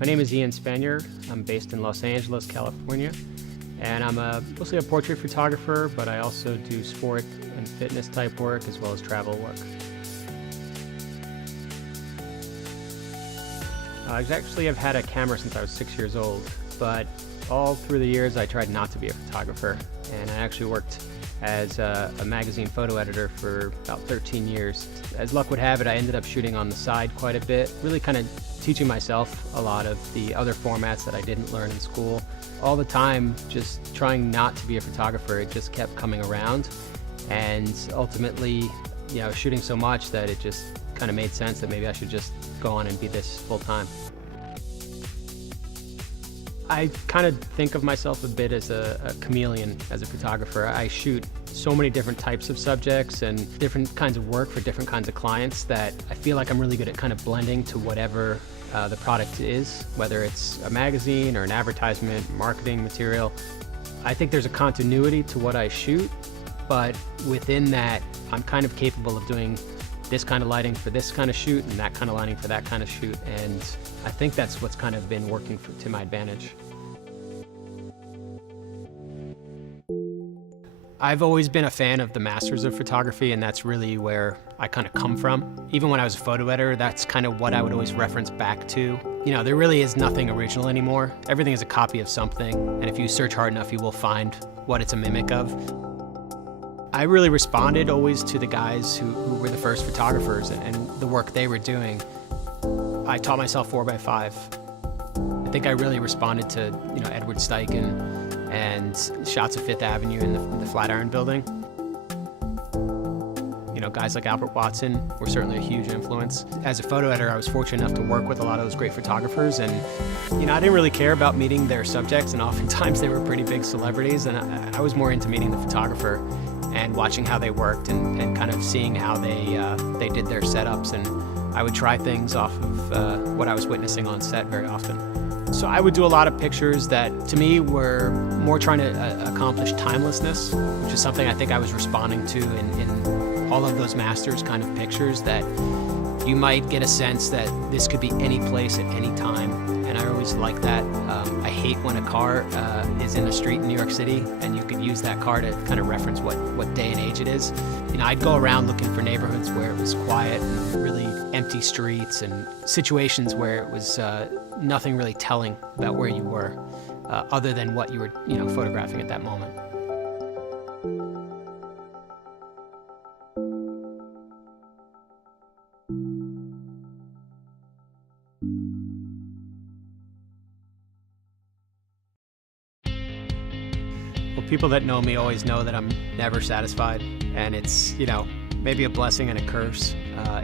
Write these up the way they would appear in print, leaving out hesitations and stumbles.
My name is Ian Spanier. I'm based in Los Angeles, California, and I'm mostly a portrait photographer, but I also do sport and fitness type work as well as travel work. I actually have had a camera since I was 6 years old, but all through the years I tried not to be a photographer, and I actually worked as a magazine photo editor for about 13 years. As luck would have it, I ended up shooting on the side quite a bit, really kind of teaching myself a lot of the other formats that I didn't learn in school. All the time, just trying not to be a photographer, it just kept coming around, and ultimately, shooting so much that it just kind of made sense that maybe I should just go on and be this full time. I kind of think of myself a bit as a chameleon as a photographer. I shoot so many different types of subjects and different kinds of work for different kinds of clients that I feel like I'm really good at kind of blending to whatever the product is, whether it's a magazine or an advertisement, marketing material. I think there's a continuity to what I shoot, but within that, I'm kind of capable of doing this kind of lighting for this kind of shoot and that kind of lighting for that kind of shoot, and I think that's what's kind of been working to my advantage. I've always been a fan of the masters of photography, and that's really where I kind of come from. Even when I was a photo editor, that's kind of what I would always reference back to. There really is nothing original anymore. Everything is a copy of something, and if you search hard enough, you will find what it's a mimic of. I really responded always to the guys who were the first photographers and the work they were doing. I taught myself 4x5. I think I really responded to Edward Steichen and shots of Fifth Avenue in the Flatiron Building. Guys like Albert Watson were certainly a huge influence. As a photo editor, I was fortunate enough to work with a lot of those great photographers, and I didn't really care about meeting their subjects, and oftentimes they were pretty big celebrities, and I was more into meeting the photographer and watching how they worked and kind of seeing how they did their setups, and I would try things off of what I was witnessing on set very often. So I would do a lot of pictures that, to me, were more trying to accomplish timelessness, which is something I think I was responding to in all of those masters kind of pictures, that you might get a sense that this could be any place at any time, and I always like that. I hate when a car is in the street in New York City and you could use that car to kind of reference what day and age it is. I'd go around looking for neighborhoods where it was quiet and really empty streets, and situations where it was nothing really telling about where you were, other than what you were photographing at that moment. Well, people that know me always know that I'm never satisfied, and it's, maybe a blessing and a curse.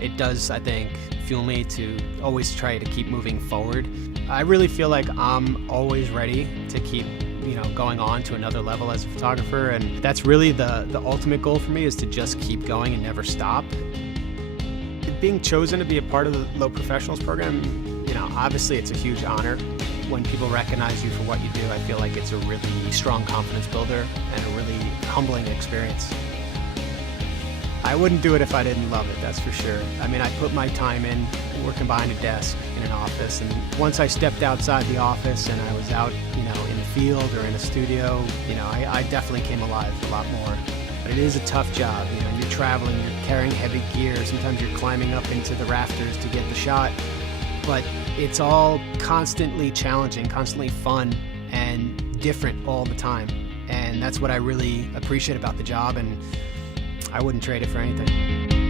It does, I think, fuel me to always try to keep moving forward. I really feel like I'm always ready to keep, going on to another level as a photographer, and that's really the ultimate goal for me, is to just keep going and never stop. Being chosen to be a part of the Loweprofessionals program, obviously it's a huge honor. When people recognize you for what you do, I feel like it's a really strong confidence builder and a really humbling experience. I wouldn't do it if I didn't love it, that's for sure. I put my time in working behind a desk in an office, and once I stepped outside the office and I was out, in the field or in a studio, I definitely came alive a lot more. But it is a tough job, you're traveling, you're carrying heavy gear, sometimes you're climbing up into the rafters to get the shot, but it's all constantly challenging, constantly fun, and different all the time. And that's what I really appreciate about the job, and I wouldn't trade it for anything.